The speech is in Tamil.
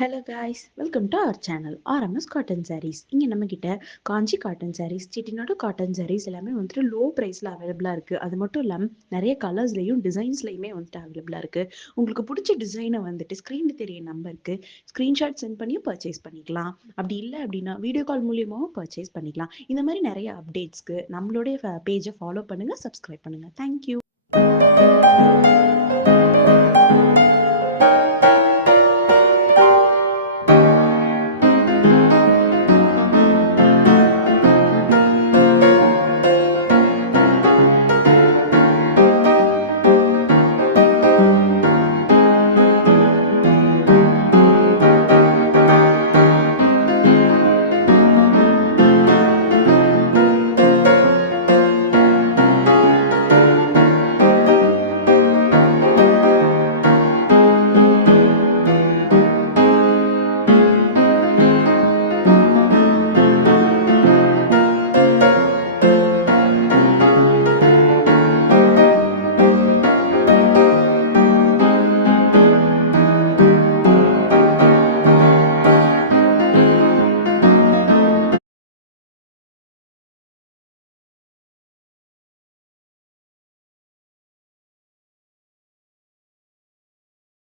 Hello guys, welcome to our channel RMS cotton saris. இங்கே நம்மக்கிட்ட காஞ்சி காட்டன் சாரீஸ், செட்டிநாடு காட்டன் சாரீஸ் எல்லாமே வந்துட்டு லோ ப்ரைஸில் அவைலபிளாக இருக்குது. அது மட்டும் இல்லாமல் நிறைய கலர்ஸ்லையும் டிசைன்ஸ்லையுமே வந்துட்டு அவைலபிளாக இருக்குது. உங்களுக்கு பிடிச்ச டிசைனை வந்துட்டு ஸ்க்ரீனில் தெரிய நம்பருக்கு ஸ்க்ரீன்ஷாட் சென்ட் பண்ணி பர்ச்சேஸ் பண்ணிக்கலாம். அப்படி இல்லை அப்படின்னா வீடியோ கால் மூலியமாகவும் பர்ச்சேஸ் பண்ணிக்கலாம். இந்த மாதிரி நிறைய அப்டேட்ஸ்க்கு நம்மளுடைய பேஜை ஃபாலோ பண்ணுங்கள், சப்ஸ்கிரைப் பண்ணுங்கள். தேங்க்யூ.